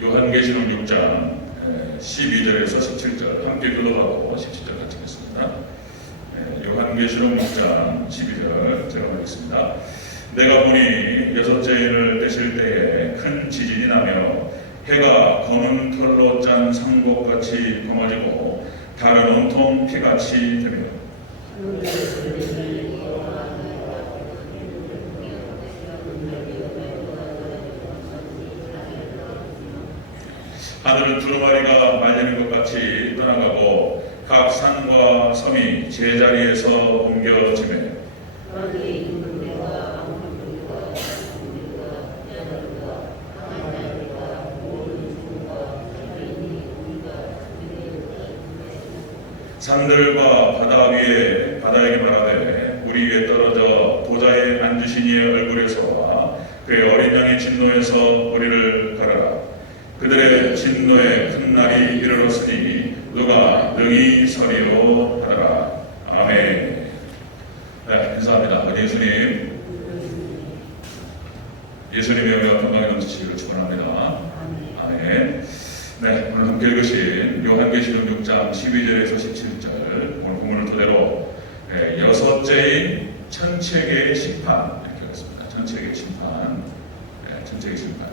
요한계시록 6장 12절에서 17절 함께 교독하고 17절 같이 읽겠습니다. 요한계시록 6장 12절 제가 읽겠습니다. 내가 보니 여섯째 인을 떼실 때에 큰 지진이 나며 해가 검은 털로 짠 상복같이 검어지고 달은 온통 피같이 되며 하늘은 두루마리가 말리는 것 같이 떠나가고 각 산과 섬이 제자리에서 옮겨지매 산들과 바다 위에 바다에게 말하되 우리 위에 떨어져 보좌에 앉으신 이의 얼굴에서와 그의 어린 양의 진노에서 우리를 가라라. 그들의 진노의 큰 날이 이르렀으니 누가 능히 서리요 하라. 아멘. 네, 인사합니다. 예수님. 예수님의 은혜와 평강이 넘치시기를 축원합니다. 아멘. 네, 오늘 함께 읽으신 요한계시록 6장 12절에서 17절 오늘 본문을 토대로 여섯째인 천체계의 심판 이렇게 하겠습니다. 천체계의 심판, 천체계의 심판.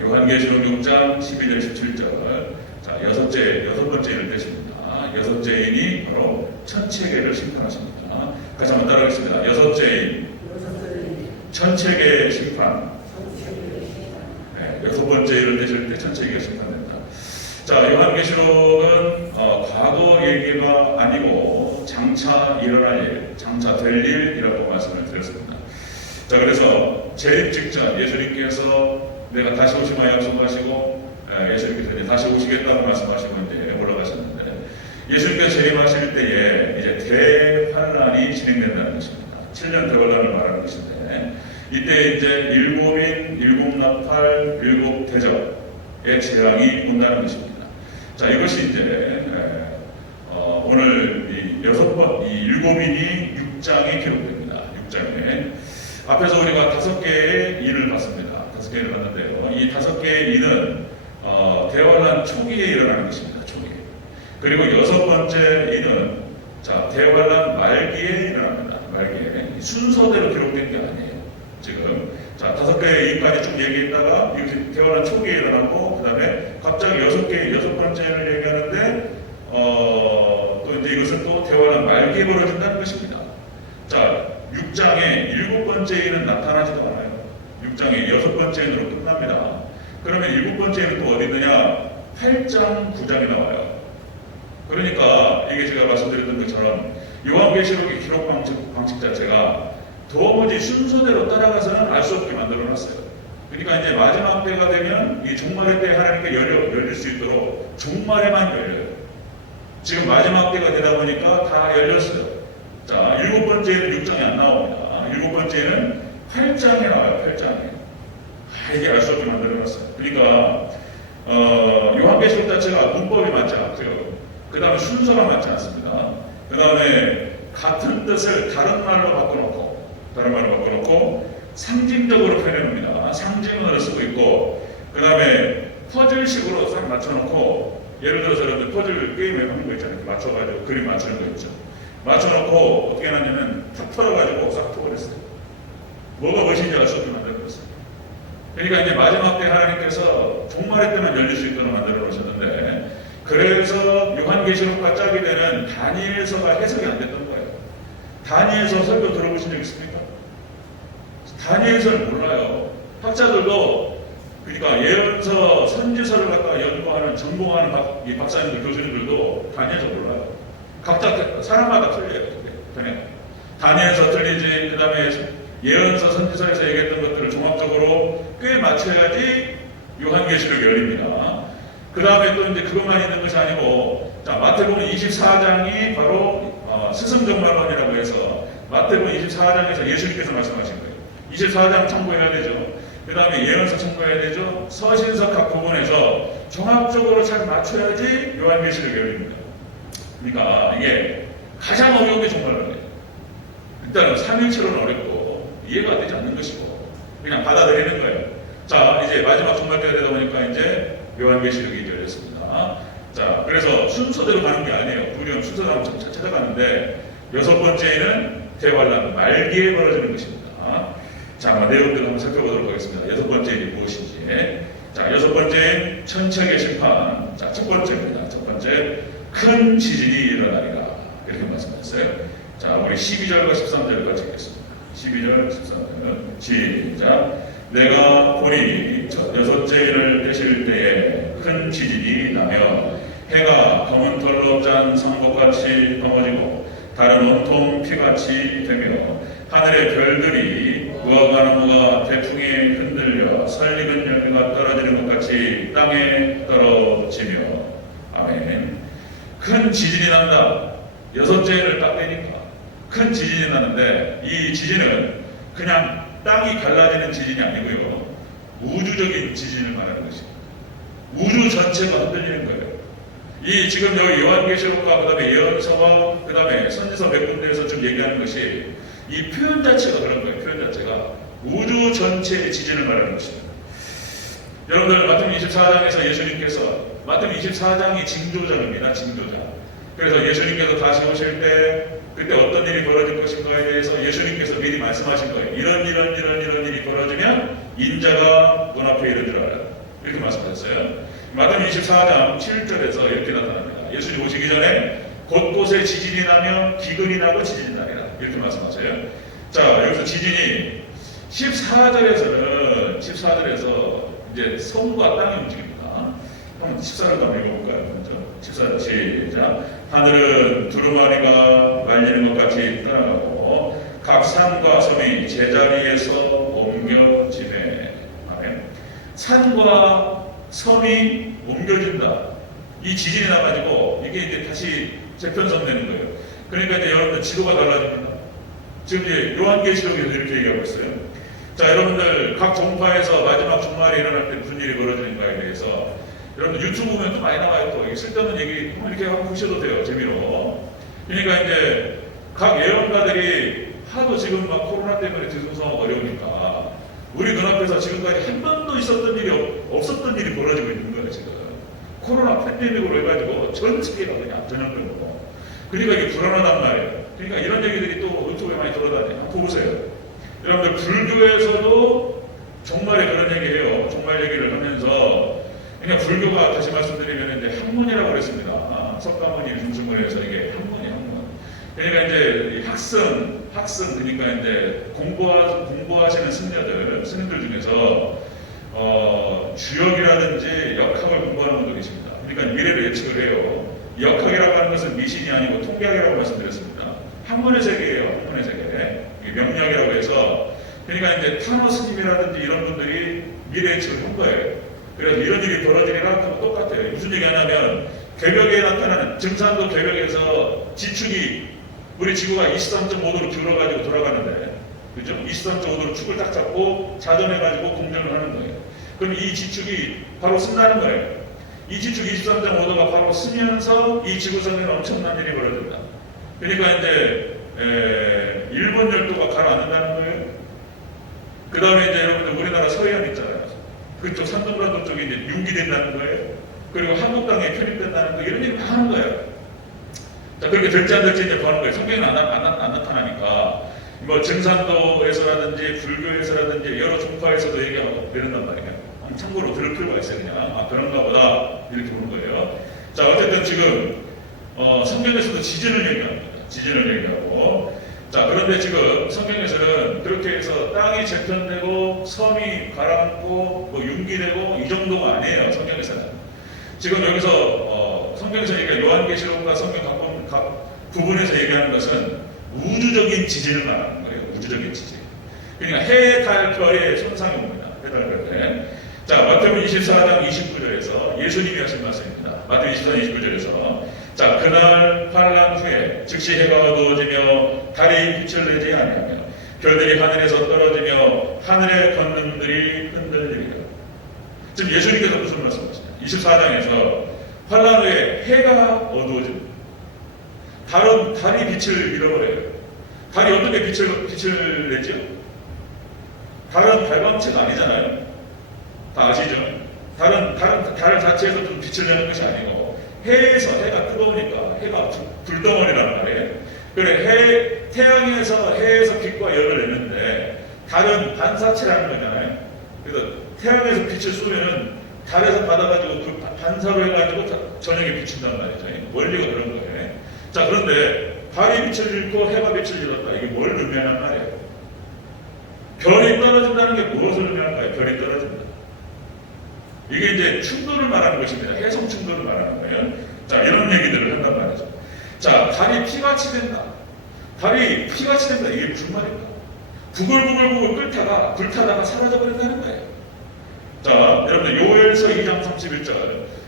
요한계시록 6장 12절 17절 자, 여섯 번째 인을 떼십니다. 여섯째인이 바로 천체계를 심판하십니다. 같이 한번 따라하겠습니다. 여섯째인 천체계의 심판. 여섯 번째 인을 떼실 때 천체계가 심판됩니다. 자, 요한계시록은 과거 얘기가 아니고 장차 일어날 일, 장차 될 일이라고 말씀을 드렸습니다. 자, 그래서 재림 직전 예수님께서 내가 다시 오시마 약속하시고 예수님께서 이제 다시 오시겠다고 말씀하시고 이제 올라가셨는데 예수님께서 재림하실 때에 이제 대환란이 진행된다는 것입니다. 7년 대환란을 말하는 것인데 이때 이제 일곱인, 일곱나팔, 일곱대접의 재앙이 온다는 것입니다. 자, 이것이 이제 오늘 이 일곱인이 6장에 기록됩니다. 6장에 앞에서 우리가 5개의 인을 봤습니다. 5개를 봤는데요. 이 5개의 인은 대환란 초기에 일어나는 것입니다. 초기에. 그리고 6번째 인은 자, 대환란 말기에 일어납니다. 말기에. 순서대로 기록된 게 아니에요. 지금 자, 5개의 인까지 쭉 얘기했다가 이렇게 대환란 초기에 일어나고 그 다음에 갑자기 6번째를 얘기하는데 또 이제 이것은 또 대환란 말기에 벌어진다는 것입니다. 자, 6장에 7번째 인은 나타나지도 않아요. 6장에 6번째 인으로 끝납니다. 그러면 7번째 인은 또 어디 있느냐? 8장, 9장에 나와요. 그러니까 이게 제가 말씀드렸던 것처럼 요한계시록의 기록 방식 자체가 도무지 순서대로 따라가서는 알 수 없게 만들어놨어요. 그러니까 이제 마지막 때가 되면 이 종말의 때 하나님께 열릴 수 있도록 종말에만 열려요. 지금 마지막 때가 되다 보니까 다 열렸어요. 자, 7번째는 6장에 안 나옵니다. 7번째는 8장에 나와요. 8장에. 이게 알 수 없게 만들어놨어요. 그러니까 요한계시록 자체가 문법이 맞지 않고요. 그 다음에 순서가 맞지 않습니다. 그 다음에 같은 뜻을 다른 말로 바꿔놓고 상징적으로 표현합니다. 상징어를 쓰고 있고 그 다음에 퍼즐식으로 싹 맞춰놓고 예를 들어서 여러분들 퍼즐 게임에 하는 거 있잖아요. 맞춰가지고 그림 맞추는 거 있죠. 맞춰놓고 어떻게 해놨냐면 탁 털어가지고 싹 퍼버렸어요. 뭐가 무엇인지 알 수 없게 만들어버렸어요. 그러니까 이제 마지막 때 하나님께서 종말의 때만 열릴 수 있도록 만들어 놓으셨는데 그래서 요한계시록과 짝이 되는 다니엘서가 해석이 안 됐던 거예요. 다니엘서 설교 들어보신 적 있습니까? 다니엘서를 몰라요. 학자들도 그러니까 예언서, 선지서를 갖다가 연구하는, 전공하는 박사님들, 교수님들도 다니엘서 몰라요. 각자 사람마다 틀려요. 다니엘서 틀리지, 그 다음에 예언서, 선지서에서 얘기했던 것들을 종합적으로 꽤 맞춰야지 요한계시록이 열립니다. 그 다음에 또 이제 그것만 있는 것이 아니고, 자, 마태복음 24장이 바로 스승정말론이라고 해서 마태복음 24장에서 예수님께서 말씀하신 거예요. 24장 참고해야 되죠. 그 다음에 예언서 참고해야 되죠. 서신서 각 부분에서 종합적으로 잘 맞춰야지 요한계시록이 열립니다. 그러니까 이게 가장 어려운 게 종말론이에요. 일단은 삼일체로는 어렵고 이해가 되지 않는 것이고 그냥 받아들이는 거예요. 자, 이제 마지막 종말 때가 되다 보니까 이제 요한계시록이 열렸습니다. 자, 그래서 순서대로 가는 게 아니에요. 구령 순서대로 찾아가는데 여섯 번째는 대환란 말기에 벌어지는 것입니다. 자, 내용들을 한번 살펴보도록 하겠습니다. 여섯 번째 일이 무엇인지. 자, 여섯 번째 천체계 심판. 자, 첫 번째입니다. 첫 번째 큰 지진이 일어나리라. 이렇게 말씀하셨어요. 자, 우리 12절과 13절 같이 읽겠습니다. 12절, 13절. 시작. 내가 보니 여섯째 일을 떼실 때에 큰 지진이 나며 해가 검은 털로 짠 성벽같이 넘어지고 달은 온통 피같이 되며 하늘의 별들이 무화과 나무가 태풍에 흔들려 설익은 열매가 떨어지는 것 같이 땅에 떨어지며. 아멘. 큰 지진이 난다. 여섯째 일을 딱 떼니까 큰 지진이 나는데 이 지진은 그냥 땅이 갈라지는 지진이 아니고요, 우주적인 지진을 말하는 것입니다. 우주 전체가 흔들리는 거예요. 이 지금 여기 요한계시록과 그 다음에 예언서와 그 다음에 선지서 몇 군데에서 좀 얘기하는 것이 이 표현 자체가 그런 거예요. 표현 자체가 우주 전체의 지진을 말하는 것입니다. 여러분들 마태복음 24장에서 예수님께서, 마태복음 24장이 징조장입니다. 징조장. 그래서 예수님께서 다시 오실 때 그때 어떤 일이 벌어질 것인가에 대해서 예수님께서 미리 말씀하신 거예요. 이런 일이 벌어지면 인자가 눈앞에 이른 줄 알아요. 이렇게 말씀하셨어요. 마태복음 24장 7절에서 이렇게 나타납니다. 예수님 오시기 전에 곳곳에 지진이 나며 기근이 나고 지진이 나리라. 이렇게 말씀하세요. 자, 여기서 지진이 14절에서 이제 성과 땅이 움직입니다. 한번 14절 한번 읽어볼까요? 먼저 14절 시작. 하늘은 두루마리가 말리는 것 같이 떠나가고 각 산과 섬이 제자리에서 옮겨지네. 아멘. 산과 섬이 옮겨진다. 이 지진이 나가지고 이게 이제 다시 재편성되는 거예요. 그러니까 이제 여러분들 지도가 달라집니다. 지금 이제 요한계시록에서 이렇게 얘기하고 있어요. 자, 여러분들 각 종파에서 마지막 종말에 일어날 때 무슨 일이 벌어지는가에 대해서 여러분들 유튜브 보면 또 많이 나와요. 또 쓸데없는 얘기 이렇게 하고 보셔도 돼요. 재미로. 그러니까 이제 각 예언가들이 하도 지금 막 코로나 때문에 뒤숭숭하고 어려우니까 우리 눈앞에서 지금까지 한 번도 없었던 일이 벌어지고 있는 거예요. 지금 코로나 팬데믹으로 해가지고 전 세계가 그냥 전염병으로. 그러니까 이게 불안하단 말이에요. 그러니까 이런 얘기들이 또 유튜브에 많이 돌아다녀요. 한번 보세요. 여러분들 불교에서도 종말에 그런 얘기해요. 종말 얘기를 하면서, 그러니까 불교가 다시 말씀드리면 이제 학문이라고 그랬습니다. 석가모니 중심으로 해서 이게 학문이에요. 학문. 그러니까 이제 학생 그러니까 이제 공부하시는 스님들 중에서 주역이라든지 역학을 공부하는 분도 계십니다. 그러니까 미래를 예측을 해요. 역학이라고 하는 것은 미신이 아니고 통계학이라고 말씀드렸습니다. 학문의 세계예요. 학문의 세계. 명령이라고 해서, 그러니까 이제 타노 스님이라든지 이런 분들이 미래 예측을 한 거예요. 그래서 이런 일이 벌어지리라 하고 똑같아요. 무슨 얘기 하냐면 괴벽에 나타나는 증산도 괴벽에서 지축이 우리 지구가 23.5도로 기울어가지고 돌아가는데, 그죠? 23.5도로 축을 딱 잡고 자전해가지고 공전을 하는 거예요. 그럼 이 지축이 바로 쓴다는 거예요. 이 지축 23.5도가 바로 쓰면서 이 지구상에는 엄청난 일이 벌어진다. 그러니까 이제 일본 열도가 가라앉는다는 거예요. 그 다음에 이제 여러분들 우리나라 서해안 있잖아요. 그쪽 산둥반도 쪽에 이제 융기된다는 거예요. 그리고 한국 땅에 편입된다는 거, 이런 얘기 다 하는 거예요. 자, 그렇게 될지 안 될지 이제 보는 거예요. 성경에는 안 나타나니까. 뭐 증산도에서라든지 불교에서라든지 여러 종파에서도 얘기하고 그런단 말이에요. 참고로 들을 필요가 있어요. 그냥 그런가 보다 이렇게 보는 거예요. 자, 어쨌든 지금 성경에서도 지진을 얘기합니다. 지진을 얘기하고, 자, 그런데 지금 성경에서는 그렇게 해서 땅이 재편되고 섬이 가라앉고 뭐 융기되고 이 정도가 아니에요. 성경에서는 지금 여기서 성경에서 얘기한 요한계시록과 성경 각 부분에서 얘기하는 것은 우주적인 지진을 말하는 거예요. 우주적인 지진. 그러니까 해, 달, 별의 손상이 옵니다. 해, 달, 별에. 자, 마태복음 24장 29절에서 예수님이 하신 말씀입니다. 마태복음 24장 29절에서 자, 그날 환란 후에 즉시 해가 어두워지며 달이 빛을 내지 아니하며 별들이 하늘에서 떨어지며 하늘의 권능들이 흔들리리라. 지금 예수님께서 무슨 말씀하시냐? 24장에서 환란 후에 해가 어두워집니다. 달이 빛을 잃어버려요. 달이 어떻게 빛을 내죠? 달은 발광체가 아니잖아요. 다 아시죠? 달 자체에서 좀 빛을 내는 것이 아니고 해에서 해가 뜨거우니까 해가 불덩어리란 말이에요. 그래 태양에서 해에서 빛과 열을 내는데 달은 반사체라는 거잖아요. 그래서 태양에서 빛을 쏘면은 달에서 받아가지고 그 반사로 해가지고 저녁에 비춘단 말이죠. 원리가 그런 거예요. 자, 그런데 달이 빛을 잃고 해가 빛을 잃었다. 이게 뭘 의미하는 말이에요? 별이 떨어진다는 게 무엇을 의미할까요? 별이 떨어진다. 이게 이제 충돌을 말하는 것입니다. 해성 충돌을 말하는 거예요. 자, 이런 얘기들을 한단 말이죠. 자, 달이 피같이 된다. 달이 피같이 된다. 이게 무슨 말일까? 부글부글 불타다가 사라져버린다는 거예요. 자, 여러분들 요엘서 2장 31절,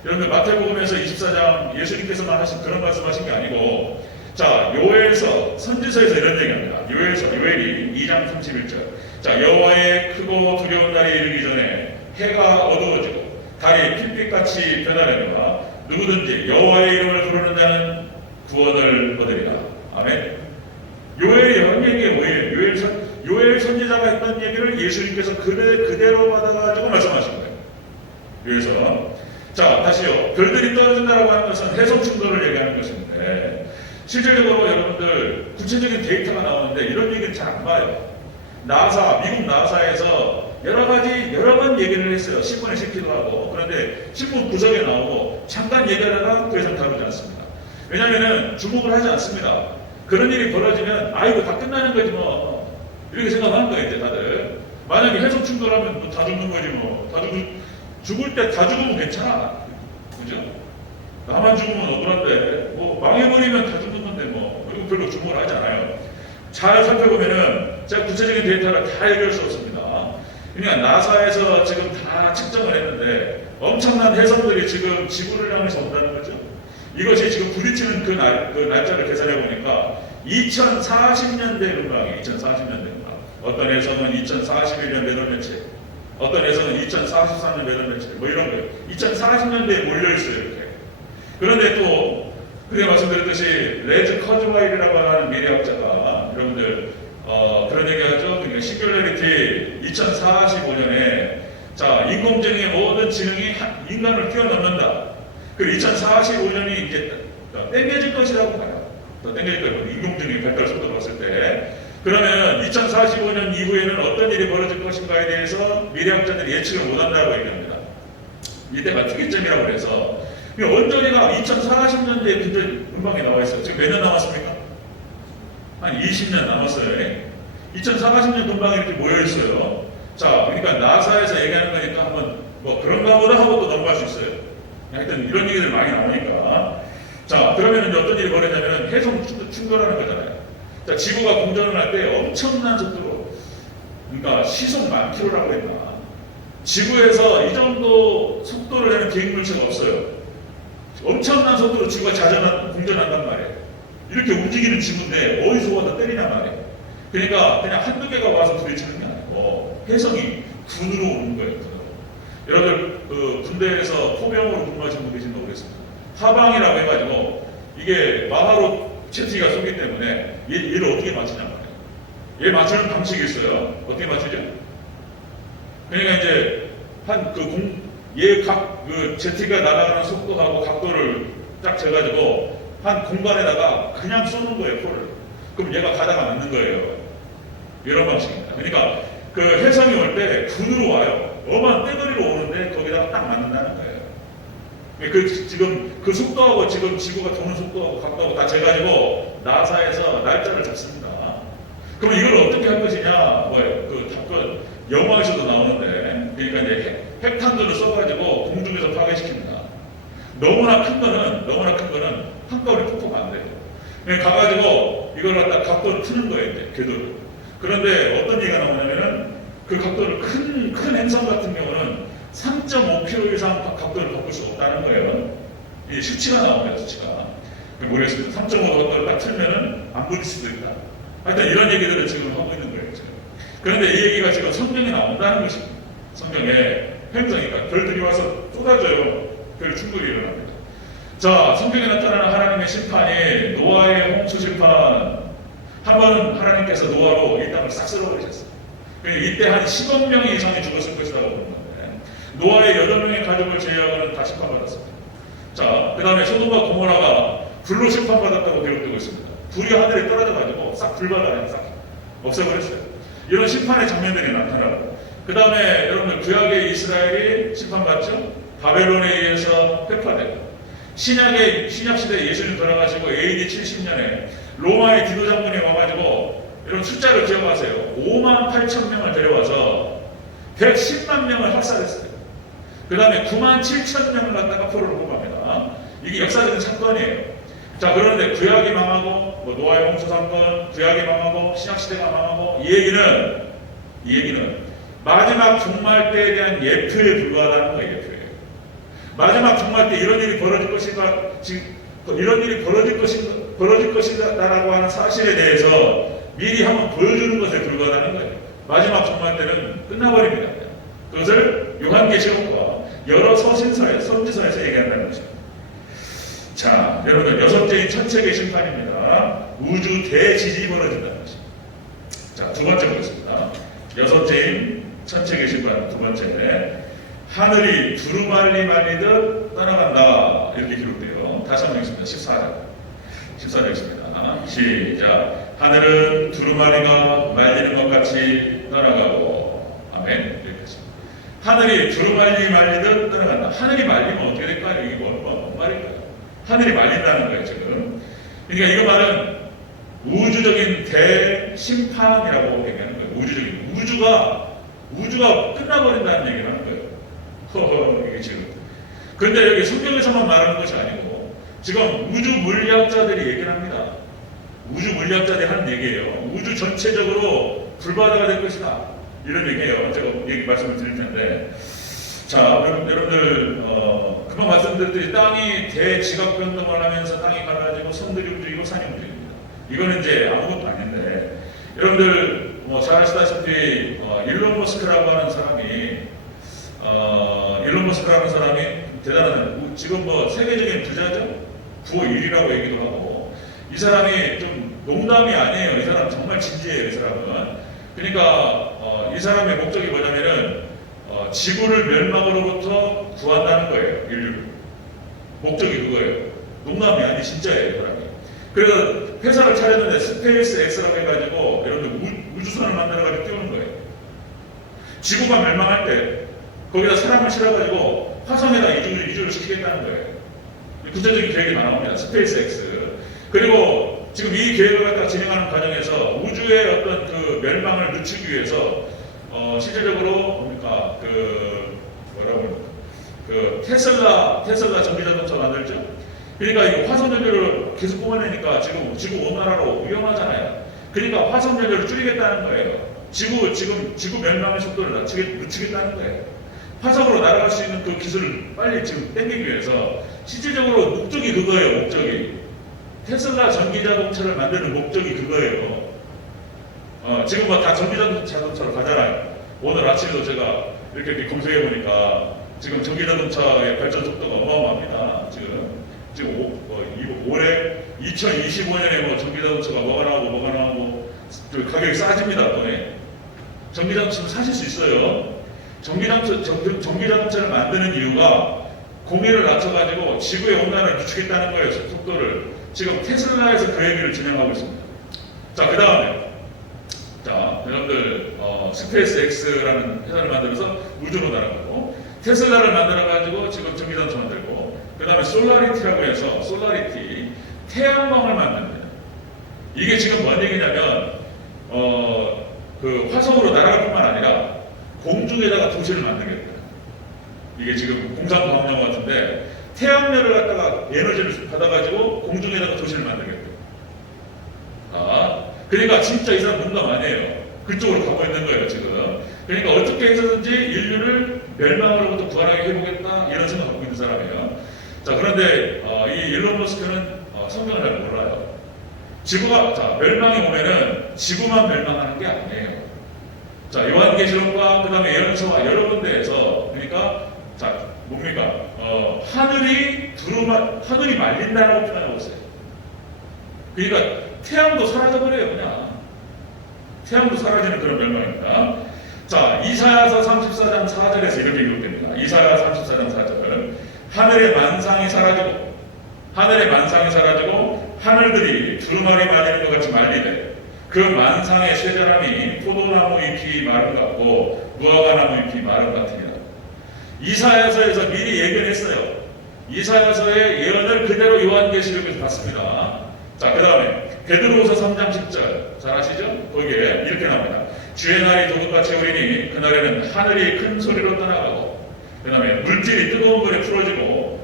여러분들 마태복음에서 24장 예수님께서만 하신 그런 말씀하신 게 아니고, 자, 요엘서 선지서에서 이런 얘기합니다. 요엘이 2장 31절. 자, 여호와의 크고 두려운 날이 이르기 전에 해가 어두워지고 달이 핏빛같이 변하려니와 누구든지 여호와의 이름을 부르는 자는 구원을 얻으리라. 아멘. 요엘이 한 얘기가 뭐예요? 요엘 선지자가 했던 얘기를 예수님께서 그대로 받아가지고 말씀하신 거예요. 그래서 자, 다시요. 별들이 떨어진다라고 하는 것은 해성 충돌을 얘기하는 것인데, 실질적으로 여러분들 구체적인 데이터가 나오는데 이런 얘기는 잘 안 봐요. 미국 나사에서 여러 번 얘기를 했어요. 신문에 싣기도 하고. 그런데 신문 구석에 나오고 잠깐 얘기하다가 더 이상 다루지 않습니다. 왜냐하면 주목을 하지 않습니다. 그런 일이 벌어지면 이거 다 끝나는 거지 뭐 이렇게 생각하는 거예요. 이제 다들 만약에 해성 충돌하면 뭐 다 죽는 거지 뭐. 죽을 때 다 죽으면 괜찮아. 그죠? 나만 죽으면 억울한데 뭐 망해버리면 다 죽는 건데 뭐 이거 별로 주목을 하지 않아요. 잘 살펴보면은 제가 구체적인 데이터를 다 얘기할 수 없습니다. 그러니까 나사에서 지금 다 측정을 했는데 엄청난 해성들이 지금 지구를 향해서 온다는 거죠. 이것이 지금 부딪히는 그 날짜를 계산해 보니까 2040년대 근방이 2040년대 근방. 어떤 해성은 2041년 몇월 며칠, 어떤 해성은 2043년 몇월 며칠, 뭐 이런 거예요. 2040년대에 몰려 있어요 이렇게. 그런데 또 그게 말씀드렸듯이 레즈 커즈와일이라고 하는 미래학자가 여러분들 그런 얘기하죠. 그러니까 싱귤러리티 2045년에 자 인공지능의 모든 지능이 인간을 뛰어넘는다. 그 2045년이 이제 땡겨질 것이라고 봐요. 더 땡겨질 거예요. 인공지능이 발달 속도로 봤을 때. 그러면 2045년 이후에는 어떤 일이 벌어질 것인가에 대해서 미래학자들이 예측을 못한다고 얘기합니다. 이때가 특이점이라고 해서 언저리가 2040년대에 근데 금방에 나와 있어요. 지금 몇 년 남았습니까? 한 20년 남았어요. 2040년 금방에 이렇게 모여 있어요. 자, 그러니까 나사에서 얘기하는 거니까 한번 뭐 그런가 보다 하고 또 넘어갈 수 있어요. 하여튼 이런 얘기들 많이 나오니까. 자, 그러면 이제 어떤 일이 벌어지냐면 해성 충돌하는 거잖아요. 자, 지구가 공전을 할 때 엄청난 속도로, 그러니까 시속 10,000km라고 했나. 지구에서 이 정도 속도를 내는 비행물체가 없어요. 엄청난 속도로 지구가 공전한단 말이에요. 이렇게 움직이는 지구인데 어디서 와서 때리냔 말이에요. 그러니까 그냥 한두 개가 와서 부딪히는 게 아니고 해성이 군으로 오는 거예요. 여러분들 군대에서 포병으로 근무하시는 분 계신다고 그랬습니다. 파방이라고 해가지고 이게 마하로 제트기가 쏘기 때문에 얘를 어떻게 맞추냔 말이에요. 얘 맞추는 방식이 있어요. 어떻게 맞추죠? 그러니까 이제 그 제트기가 날아가는 속도하고 각도를 딱 재가지고 한 공간에다가 그냥 쏘는 거예요, 포를. 그럼 얘가 가다가 맞는 거예요. 이런 방식입니다. 그러니까 그 해성이 올 때 군으로 와요. 어마한 떼거리로 오는데 거기다가 딱 맞는다는 거예요. 지금 그 속도하고 지금 지구가 도는 속도하고 각도하고 다 재가지고 나사에서 날짜를 잡습니다. 그럼 이걸 어떻게 할 것이냐? 뭐예요? 그 답변 영화에서도 나오는데, 그러니까 이제 핵탄두를 써가지고 공중에서 파괴시킵니다. 너무나 큰 거는 한꺼번에 푹푹 안 돼요. 가가지고 이걸 갖다 각도를 트는 거예요, 이제 궤도를. 그런데 어떤 얘기가 나오냐면은 그 각도를 큰 행성 같은 경우는 3.5km 이상 각도를 바꿀 수 없다는 거예요. 이 수치가 나옵니다, 수치가. 모르겠습니다. 3.5 각도를 딱 틀면은 안 부딪힐 수도 있다. 하여튼 이런 얘기들을 지금 하고 있는 거예요, 지금. 그런데 이 얘기가 지금 성경에 나온다는 것입니다. 성경에 행성이니까 별들이 와서 쏟아져요. 별 충돌이 일어납니다. 자, 성경에 나타나는 하나님의 심판이 노아의 홍수 심판. 한번 하나님께서 노아로 이 땅을 싹 쓸어버리셨어요. 이때 한 10억 명 이상이 죽었을 것이라고 보는 건데, 노아의 8명의 가족을 제외하고는 다 심판받았습니다. 자, 그 다음에 소돔과 고모라가 불로 심판받았다고 기록되고 있습니다. 불이 하늘에 떨어져가지고 싹 불바다에 싹 없애버렸어요. 이런 심판의 장면들이 나타나고, 그 다음에 여러분들 구약의 이스라엘이 심판받죠? 바벨론에 의해서 회파되고, 신약시대에 예수님 돌아가시고 AD 70년에 로마의 디도 장군이 와가지고, 여러분 숫자를 기억하세요. 5만 8천 명을 데려와서 110만 명을 학살했어요. 그 다음에 9만 7천 명을 갖다가 포로를 뽑아합니다. 이게 역사적인 사건이에요. 자, 그런데 구약이 망하고, 뭐 노아의 홍수 사건, 구약이 망하고, 신약시대가 망하고, 이 얘기는 마지막 종말 때에 대한 예표에 불과하다는 거예요. 예표에. 마지막 종말 때 이런 일이 벌어질 것인가, 이런 일이 벌어질 것이다라고 하는 사실에 대해서 미리 한번 보여주는 것에 불과하다는 거예요. 마지막 종말 때는 끝나버립니다. 그것을 요한계시록과 여러 선지서에서 얘기한다는 것입니다. 자, 여러분, 여섯째인 천체계 심판입니다. 우주 대지진이 벌어진다는 것입니다. 자, 두 번째 보겠습니다. 여섯째인 천체계 심판 두 번째. 하늘이 두루마리 말리듯 떠나간다. 이렇게 기록돼요. 다시 한번 읽습니다. 14절 읽습니다. 시작. 하늘은 두루마리가 말리는 것 같이 떠나가고. 아멘. 이렇게 했습니다. 하늘이 두루마리 말리듯 떠나간다. 하늘이 말리면 어떻게 될까요? 이게 뭔 말일까요? 하늘이 말린다는 거예요, 지금. 그러니까 이거 말은 우주적인 대심판이라고 얘기하는 거예요. 우주가 끝나버린다는 얘기를 하는 거예요. 이게 지금. 그런데 여기 성경에서만 말하는 것이 아니고, 지금 우주 물리학자들이 얘기를 합니다. 우주 물리학자들이 하는 얘기예요. 우주 전체적으로 불바다가 될 것이다. 이런 얘기예요. 제가 말씀을 드릴 텐데. 자, 여러분들, 금방 말씀드렸듯이 땅이 대지각 변동을 하면서 땅이 갈라지고 섬들이 움직이고 산이 움직입니다. 이거는 이제 아무것도 아닌데, 여러분들, 잘 아시다시피, 일론 머스크라고 하는 사람이 대단한, 지금 뭐 세계적인 부자죠? 부호 1위라고 얘기도 하고, 이 사람이 좀 농담이 아니에요. 이 사람 정말 진지해요, 이 사람은. 그러니까, 이 사람의 목적이 뭐냐면은, 지구를 멸망으로부터 구한다는 거예요, 인류를. 목적이 그거예요. 농담이 아니 진짜예요, 이 사람이. 그래서 회사를 차렸는데 스페이스 X라고 해가지고 여러분들 우주선을 만들어가지고 띄우는 거예요. 지구가 멸망할 때 거기다 사람을 실어가지고 화성에다 이주를 시키겠다는 거예요. 구체적인 계획이 나옵니다. 스페이스 X. 그리고 지금 이 계획을 갖다 진행하는 과정에서 우주의 어떤 그 멸망을 늦추기 위해서 실질적으로 뭡니까 테슬라 전기자동차 만들죠. 그러니까 이 화성 연료를 계속 뽑아내니까 지금 지구 온난화로 위험하잖아요. 그러니까 화성 연료를 줄이겠다는 거예요. 지구 멸망의 속도를 늦추겠다는 거예요. 화성으로 날아갈 수 있는 그 기술을 빨리 지금 땡기기 위해서 실질적으로 목적이 그거예요. 목적이 테슬라 전기자동차를 만드는 목적이 그거예요. 지금 뭐 다 전기자동차로 가잖아요. 오늘 아침에도 제가 이렇게 검색해 보니까 지금 전기자동차의 발전 속도가 어마어마합니다. 지금 올해 2025년에 뭐 전기자동차가 뭐가 나오고 가격이 싸집니다. 돈에. 전기자동차를 사실 수 있어요. 전기자동차를 만드는 이유가 공해를 낮춰가지고 지구의 온난화를 늦추겠다는 거예요. 속도를. 지금 테슬라에서 그 얘기를 진행하고 있습니다. 자, 그 다음에 여러분들 스페이스 X라는 회사를 만들어서 우주로 날아가고, 테슬라를 만들어가지고 지금 전기자동차 만들고, 그 다음에 솔라리티라고 해서 태양광을 만듭니다. 이게 지금 뭔 얘기냐면 그 화성으로 날아갈 뿐만 아니라 공중에다가 도시를 만들겠다. 이게 지금 공상과학용 같은데 태양열을 갖다가 에너지를 받아가지고 공중에다가 도시를 만들겠다. 그러니까 진짜 이 사람 농담 아니에요. 그쪽으로 가고 있는 거예요, 지금. 그러니까 어떻게 해서든지 인류를 멸망으로부터 구하게 해보겠다, 이런 생각 갖고 있는 사람이에요. 자, 그런데 이 일론 머스크는 성경을 잘 몰라요. 멸망이 오면은 지구만 멸망하는 게 아니에요. 자, 요한계시록과 그 다음에 예언서와 여러 군데에서, 그러니까, 뭡니까? 하늘이 말린다라고 표현하고 있어요. 그러니까, 태양도 사라져버려요, 그냥. 태양도 사라지는 그런 멸망입니다. 자, 이사야서 34장 4절에서 이렇게 기록됩니다. 이사야 34장 4절. 하늘의 만상이 사라지고 하늘들이 두루마리 말리는 것 같이 말리되 그 만상의 쇠자람이 포도나무 잎이 마른 것 같고 무화과나무 잎이 마른 것 같으니라. 이사야서에서 미리 예견했어요. 이사야서의 예언을 그대로 요한계시록에서 봤습니다. 자, 그 다음에 베드로후서 3장 10절 잘 아시죠? 거기에 이렇게 나옵니다. 주의 날이 도둑같이 오리니 그날에는 하늘이 큰 소리로 떠나가고 그 다음에 물질이 뜨거운 불에 풀어지고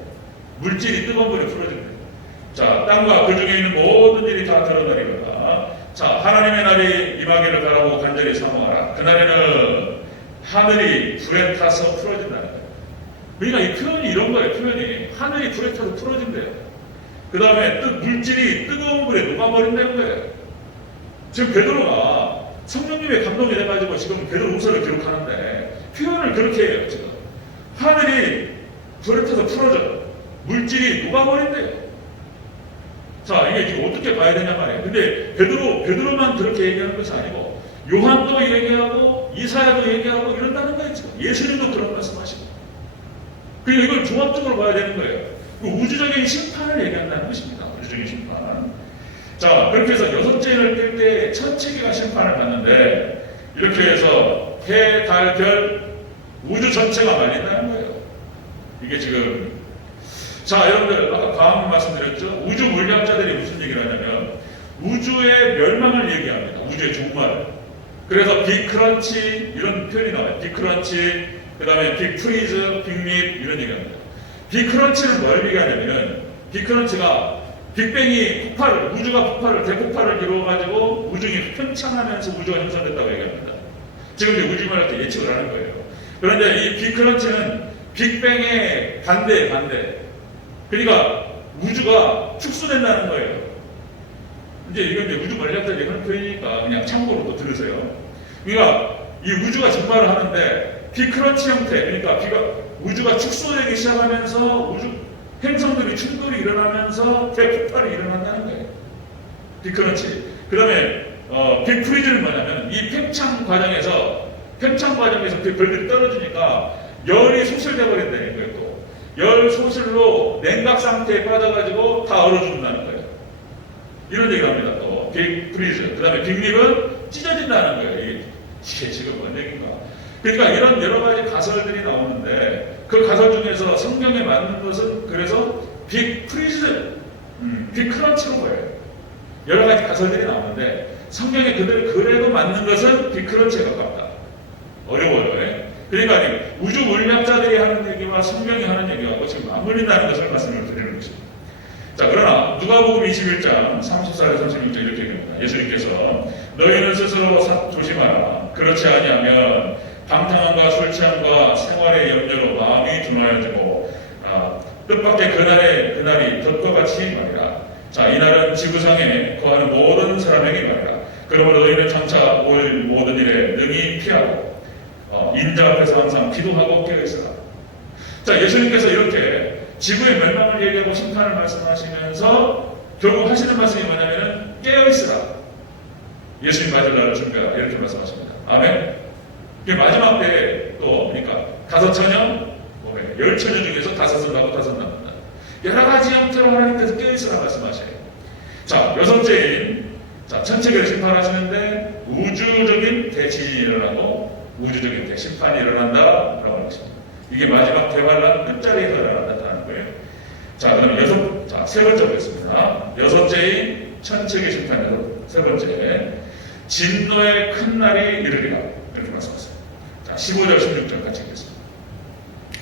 자, 땅과 그 중에 있는 모든 일이 다 드러나리로다. 자, 하나님의 날이 임하기를 바라고 간절히 사모하라. 그날에는 하늘이 불에 타서 풀어진다는 거예요. 그러니까 이 표현이 이런 거예요. 표현이 하늘이 불에 타서 풀어진대요. 그 다음에 물질이 뜨거운 불에 녹아버린다는 거예요. 지금 베드로가 성령님의 감동이 돼가지고 지금 베드로후서를 기록하는데 표현을 그렇게 해요. 지금 하늘이 불에 타서 풀어져 물질이 녹아버린대요. 자, 이게 지금 어떻게 봐야 되냐 말이에요. 근데 베드로만 그렇게 얘기하는 것이 아니고 요한도 얘기하고 이사야도 얘기하고 이런다는 거예요. 지금 예수님도 그런 말씀하시고. 그러니까 이걸 종합적으로 봐야 되는 거예요. 우주적인 심판을 얘기한다는 것입니다. 우주적인 심판. 자, 그렇게 해서 여섯째 인을 뗄 때 첫 체계가 심판을 받는데 이렇게 해서 해, 달, 별, 우주 전체가 말린다는 거예요. 이게 지금 자, 여러분들 아까 과학 말씀드렸죠? 우주 물리학자들이 무슨 얘기를 하냐면 우주의 멸망을 얘기합니다. 우주의 종말. 그래서 빅크런치 이런 표현이 나와요. 빅크런치, 그 다음에 빅프리즈, 빅립 이런 얘기합니다. 빅크런치는 뭘 얘기하냐면 빅크런치가 빅뱅이 우주가 대폭발을 이루어가지고 우주가 팽창하면서 우주가 형성됐다고 얘기합니다. 지금 이제 우주말 할 때 예측을 하는 거예요. 그런데 이 빅크런치는 빅뱅의 반대. 그러니까 우주가 축소된다는 거예요. 이건 이제 우주 물리학자들이 하는 표현이니까 그냥 참고로 또 들으세요. 그러니까 이 우주가 증발을 하는데 빅크런치 형태, 그러니까 우주가 축소되기 시작하면서 우주 행성들이 충돌이 일어나면서 대폭발이 일어난다는 거예요. 빅크런치. 그 다음에 빅프리즈는 뭐냐면 이 팽창 과정에서 별들이 떨어지니까 열이 소실돼 버린다는 거예요. 또 열 소실로 냉각 상태에 빠져가지고 다 얼어 죽는다는 거예요. 이런 얘기를 합니다. 또 빅프리즈. 그 다음에 빅립은 찢어진다는 거예요. 이게 지금 뭔 얘기인가? 그러니까 이런 여러 가지 가설들이 나오는데 그 가설 중에서 성경에 맞는 것은 그래서 빅프리즈, 빅크런치로 보여요. 여러 가지 가설들이 나오는데 성경에 그래도 맞는 것은 빅크런치에 가깝다. 어려워요. 그러니까 우주 물리학자들이 하는 얘기와 성경이 하는 얘기하고 지금 맞물린다는 것을 말씀을 드리는 것입니다. 자, 그러나 누가복음 21장 34절 36절 이렇게 얘기합니다. 예수님께서 너희는 스스로 조심하라. 그렇지 아니하면 방탕함과 술 취함과 생활의 염려로 마음이 둔하여지고 뜻밖의 그날이 덫과 같이 말이라. 자, 이날은 지구상에 거하는 모든 사람에게 말이라. 그러므로 너희는 장차 올 모든 일에 능히 피하고 인자 앞에서 항상 기도하고 깨어있으라. 자, 예수님께서 이렇게 지구의 멸망을 얘기하고 심판을 말씀하시면서 결국 하시는 말씀이 뭐냐면은 깨어있으라. 예수님 맞을 날을 준비하라. 이렇게 말씀하십니다. 아멘. 마지막 때에 또 그러니까 5처녀, 10처녀 중에서 5은 나고 5은 남는다. 여러 가지 형태로 하나님께서 깨어있으라 말씀하셔요. 자, 여섯째인 천체계를 심판하시는데 우주적인 대지진이 일어나고 우주적인 대심판이 일어난다라고 하는 것입니다. 이게 마지막 대환란 끝자리에서 나타나는 거예요. 자, 그럼 세 번째 보겠습니다. 여섯째인 천체계 심판에서 세 번째 진노의 큰 날이 이르리라. 이렇게 말씀하셨습니다. 자, 15절 16절 같이 읽겠습니다.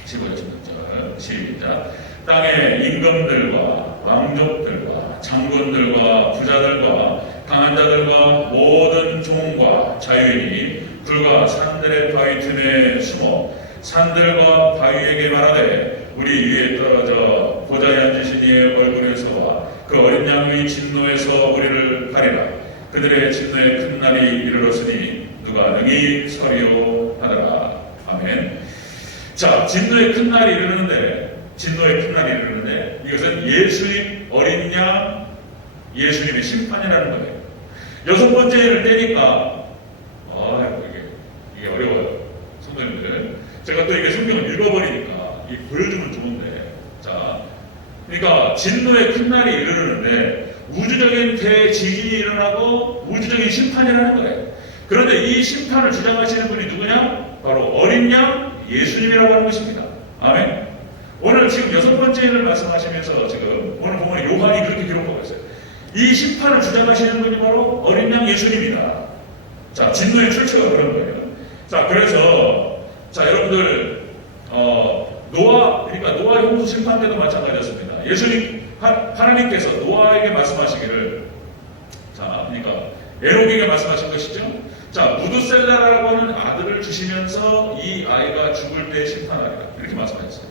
15절 16절 시작. 땅의 임금들과 왕족들과 장군들과 부자들과 강한 자들과 모든 종과 자유인이 불과 산들의 바위 틈에 숨어 산들과 바위에게 말하되 우리 위에 떨어져 보좌에 앉으신 이의 얼굴에서와 그 어린 양의 진노에서 우리를 가리라. 그들의 진노의 큰 날이 이르렀으니 누가 능히 서리요 하더라. 아멘. 자, 진노의 큰 날이 이르는데 이것은 예수님 어린 양 예수님의 심판이라는 거예요. 여섯 번째 일을 떼니까 이게 어려워요. 성도님들. 제가 또 이게 성경을 읽어버리니까 보여주면 좋은데, 자, 그러니까 진노의 큰 날이 이르르는데 우주적인 대지진이 일어나고 우주적인 심판이 일어나는 거예요. 그런데 이 심판을 주장하시는 분이 누구냐? 바로 어린 양 예수님이라고 하는 것입니다. 아멘. 오늘 지금 6번째 일을 말씀하시면서 지금 오늘 보면 요한이 그렇게 기록하고 있어요. 이 심판을 주장하시는 분이 바로 어린 양 예수님이다. 자, 진노의 출처가 그런 거예요. 자, 그래서 자, 여러분들 그러니까 노아 홍수 심판 때도 마찬가지였습니다. 예수님 하나님께서 노아에게 말씀하시기를, 자, 그러니까 에녹에게 말씀하신 것이죠. 자, 무두셀라라고 하는 아들을 주시면서 이 아이가 죽을 때 심판하리라, 이렇게 말씀하셨어요.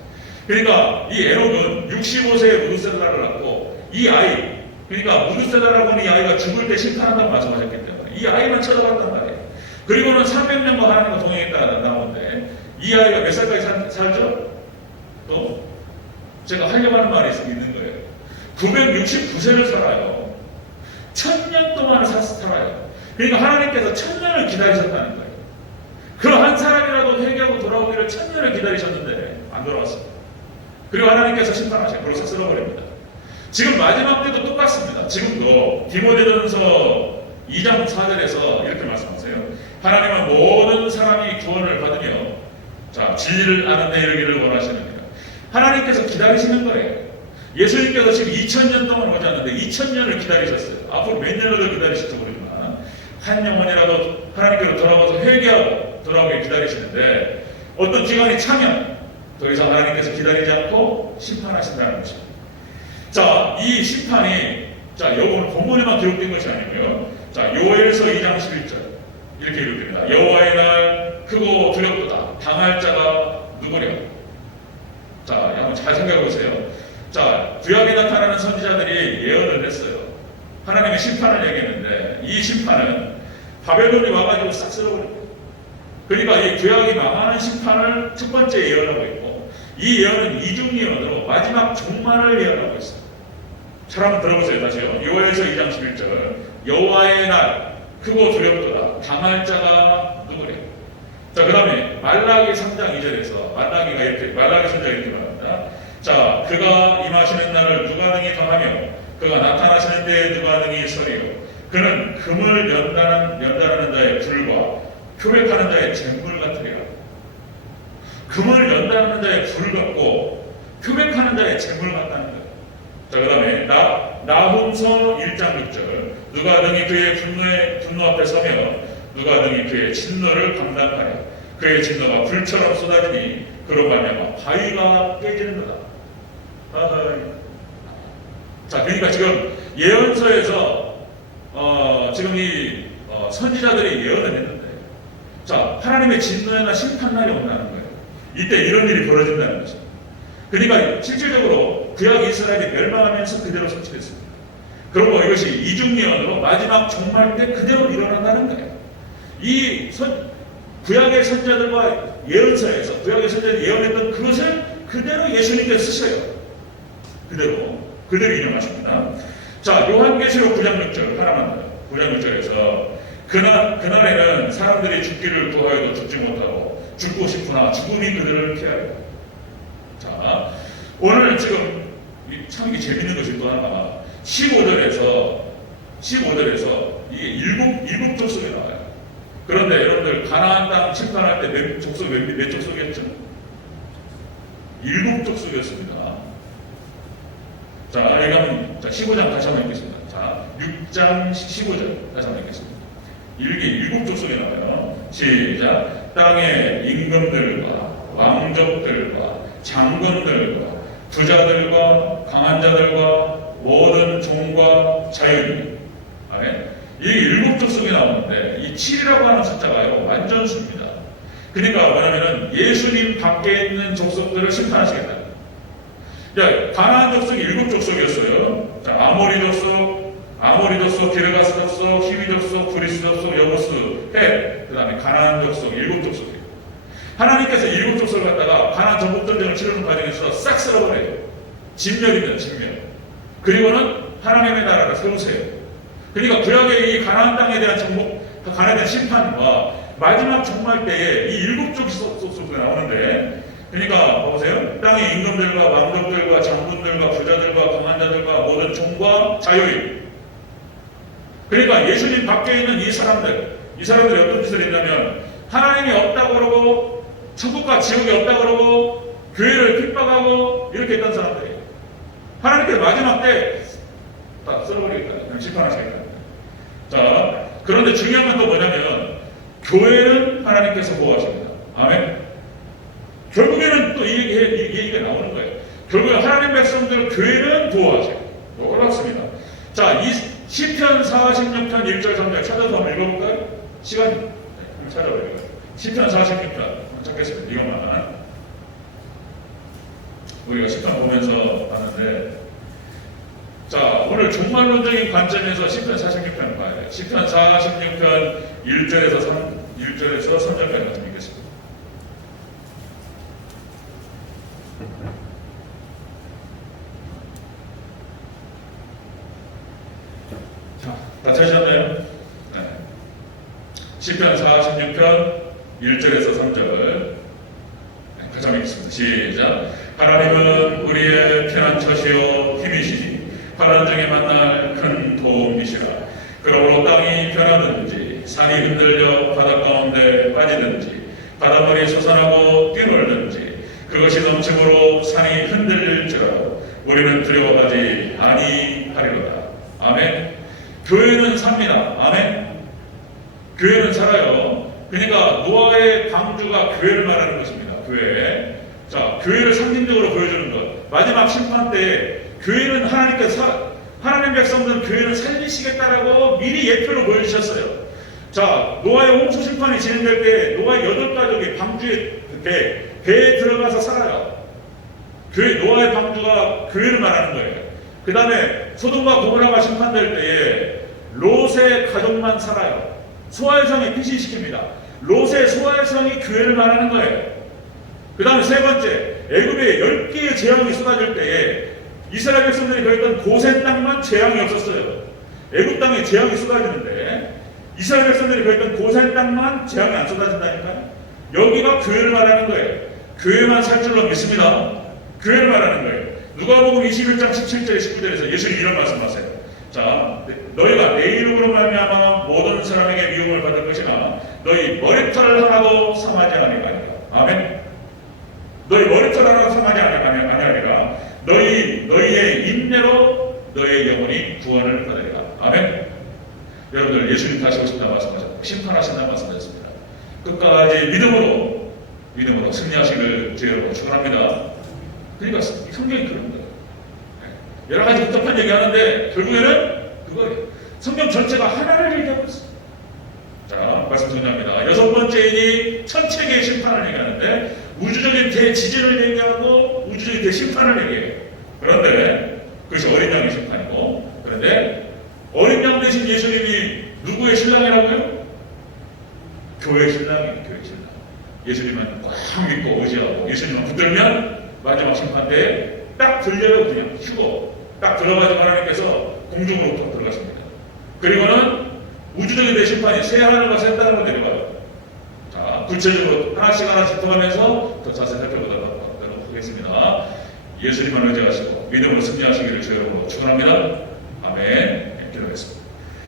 그러니까 이 에녹은 65세에 무두셀라를 낳고 이 아이, 그러니까 무두셀라라고 하는 이 아이가 죽을 때 심판한다고 말씀하셨기 때문에 이 아이만 쳐다봤단 말이에요. 그리고는 300년과 하나님과 동행했다 나오는데 이 아이가 몇 살까지 살죠? 또 제가 하려고 하는 말이 있는 거예요. 969세를 살아요. 1000년 동안을 살아요. 그러니까 하나님께서 1000년을 기다리셨다는 거예요. 그 한 사람이라도 회개하고 돌아오기를 1000년을 기다리셨는데 안 돌아왔어요. 그리고 하나님께서 심판하셔요. 그리고 쓸어버립니다. 지금 마지막 때도 똑같습니다. 지금도 디모데전서 2장 4절에서 이렇게 말씀하세요. 하나님은 모든 사람이 구원을 받으며 자, 진리를 아는 데 이르기를 원하시느니라. 하나님께서 기다리시는 거예요. 예수님께서 지금 2000년 동안 오셨는데 2000년을 기다리셨어요. 앞으로 몇 년을 더 기다리실지 모르지만 한 영혼이라도 하나님께로 돌아와서 회개하고 돌아오게 기다리시는데 어떤 기간이 차면 더 이상 하나님께서 기다리지 않고 심판하신다는 것입니다. 자, 이 심판이 자, 오늘 본문에만 기록된 것이 아니고요. 자, 요엘서 2장 11절 이렇게 기록됩니다. 여호와의 날 크고 두렵도다. 당할 자가 누구랴? 자, 한번 잘 생각해 보세요. 자, 구약에 나타나는 선지자들이 예언을 했어요. 하나님의 심판을 얘기했는데 이 심판은 바벨론이 와가지고 싹 쓸어버립니다. 그러니까 이 구약이 망하는 심판을 첫 번째 예언하고 있고 이 예언은 이중 예언으로 마지막 종말을 예언하고 있어요. 잘 한번 들어보세요. 다시요. 요엘서 2장 11절 여호와의 날 크고 두렵도다. 당할 자가 누구랴? 자, 그 다음에 말라기 3장 2절에서 말라기 선지자가 이렇게 말합니다. 자, 그가 임하시는 날을 누가 능히 더하며 그가 나타나시는 때에 누가 능히 서리요. 그는 금을 연단하는 자의 불과 표백하는 자의 잿물 같으리라. 금을 연단하는 자의 불 같고 표백하는 자의 잿물 같다는 거예요. 자, 그 다음에 나훔서 1장 6절 누가 능히 그의 분노 앞에 서며 누가 능히 그의 진노를 감당하랴. 그의 진노가 불처럼 쏟아지니 그로 말미암아 바위가 깨지는 거다. 자, 그러니까 지금 예언서에서 지금 이 선지자들이 예언을 했는데, 자, 하나님의 진노나 심판날이 온다는 거예요. 이때 이런 일이 벌어진다는 거죠. 그러니까 실질적으로 구약 이스라엘이 멸망하면서 그대로 성취됐습니다. 그리고 이것이 이중 예언으로 마지막 종말 때 그대로 일어난다는 거예요. 이 구약의 선지자들과 예언서에서 구약의 선지자들이 예언했던 그것을 그대로 예수님께서 쓰셔요. 그대로 인용하십니다. 자, 요한계시록 9장 6절 하나만 더요. 9장 6절에서 그날에는 사람들이 죽기를 구하여도 죽지 못하고 죽고 싶으나 죽음이 그들을 피하여. 자, 오늘 지금 참 이게 재밌는 것이 또 하나 15절에서 이게 일곱 족속이 나와요. 그런데 여러분들 가나안 땅 침탈할 때 몇 족속이었죠? 7 족속이었습니다. 자, 여기 한번 15장 다시 한번 읽겠습니다. 자, 6장 15절 다시 한번 읽겠습니다. 이게 7 족속이 나와요. 시작. 땅의 임금들과 왕족들과 장군들과 부자들과 강한 자들과 모든 종과 자유인. 아멘. 이 7 족속이 나오는데 이 7이라고 하는 숫자가요 완전수입니다. 그러니까 뭐냐면은 예수님 밖에 있는 족속들을 심판하시겠다. 야, 가나안 족속이 7 족속이었어요. 자, 아모리 족속, 기르가스 족속, 히위 족속, 그리스 족속, 여부스, 헷. 그 다음에 가나안 족속 7 족속이에요. 하나님께서 7 족속을 갖다가 가나안 전국 전쟁을 치르는 과정에서 싹 쓸어버려요. 진멸입니다, 진멸. 그리고는 하나님의 나라를 세우세요. 그러니까 구약의 이 가나안 땅에 대한 가나안에 대한 심판과 마지막 종말 때에 이 7 족속이 나오는데 그러니까 보세요. 땅의 임금들과 왕족들과 장군들과 부자들과 강한 자들과 모든 종과 자유인. 그러니까 예수님 밖에 있는 이 사람들이 어떤 짓을 했냐면 하나님이 없다고 그러고 천국과 지옥이 없다고 그러고 교회를 핍박하고 이렇게 했던 사람들이에요. 하나님께서 마지막 때 딱 썰어버리겠다. 그냥 심판하시겠다. 자, 그런데 중요한 건 또 뭐냐면 교회는 하나님께서 보호하십니다. 아멘. 결국에는 또 이 얘기가 나오는 거예요. 결국에 하나님 백성들 교회는 보호하셔요. 놀랍습니다. 자, 이 시편 46편 1절 3절 찾아서 한번 읽어볼까요? 시간 찾아볼까요? 시편 46편 찾겠습니다. 이것만 우리가 시편 보면서 봤는데, 자, 오늘 종말론적인 관점에서 시편 46편을 봐야 돼요. 시편 46편 1절에서 3절까지 같이 읽겠습니다. 자, 다 찾으셨나요? 네. 시편 46편 1절에서 3절 같이 한번 읽겠습니다. 시작. 하나님은 우리의 피난처시요 힘이시니 환난 중에 만날 큰 도움이시라. 그러므로 땅이 변하든지 산이 흔들려 바다 가운데 빠지든지 바닷물이 솟아나고 뛰놀든지 그것이 넘침으로 산이 흔들릴지라도 우리는 두려워하지 아니하리로다. 아멘. 교회는 삽니다. 아멘. 교회는 살아요. 그러니까 노아의 방주가 교회를 말하는 것입니다. 교회. 자, 교회를 상징적으로 보여주는 것. 마지막 심판 때 교회는 하나님 백성들은 교회를 살리시겠다라고 미리 예표로 보여주셨어요. 자, 노아의 홍수 심판이 진행될 때 노아의 8가족이 방주에 배에 들어가서 살아요. 노아의 방주가 교회를 말하는 거예요. 그 다음에 소돔과 고모라가 심판될 때에 롯의 가족만 살아요. 소활성이 피신시킵니다. 롯의 소활성이 교회를 말하는 거예요. 그 다음에 세 번째, 애굽에 10개의 재앙이 쏟아질 때에 이스라엘 백성들이 거했던 고센 땅만 재앙이 없었어요. 애굽 땅에 재앙이 쏟아지는데 이스라엘 백성들이 거했던 고센 땅만 재앙이 안 쏟아진다니까요. 여기가 교회를 말하는 거예요. 교회만 살 줄로 믿습니다. 교회를 말하는 거예요. 누가복음 21장 17절에 19절에서 예수님이 이런 말씀하세요. 자, 너희가 내 이름으로 말미암아 모든 사람에게 미움을 받을 것이나 너희 머리털 하나도 상하지 아니하리라. 아멘. 너희 머리털 하나도 상하지 아니하리라. 너희의 인내로 너희의 영혼이 구원을 받으리라. 아멘. 여러분들 예수님 다시 오신다 말씀하셨고 심판하신다 말씀하셨습니다. 끝까지 믿음으로 승리하시길 주여로 축원합니다. 그러니까 성경이 그런 거예요. 여러 가지 복잡한 얘기하는데 결국에는 그거예요. 성경 전체가 하나를 얘기하고 있어요. 자, 말씀 정리합니다. 6번째인이 천체계의 심판을 얘기하는데 우주적인 대지진을 얘기하고 우주적인 대심판을 얘기해요. 그런데 그것이 어린 양의 심판이고, 그런데 어린 양 대신 예수님이 누구의 신랑이라고요? 교회의 신랑이에요. 교회의 신랑. 예수님은 꽉 믿고 의지하고 예수님은 붙들면 마지막 심판 때 딱 들려요. 그냥 휴고 딱 들어가지고 하나님께서 공중으로 들어가십니다. 그리고는 우주적인 대심판이 새 하늘과 새 땅으로 내려가요. 자, 구체적으로 하나씩 들어가면서 더 자세히 살펴보도록 하겠습니다. 예수님만 의지하시고 믿음으로 승리하시기를 주여 축원합니다. 아멘. 기도하겠습니다.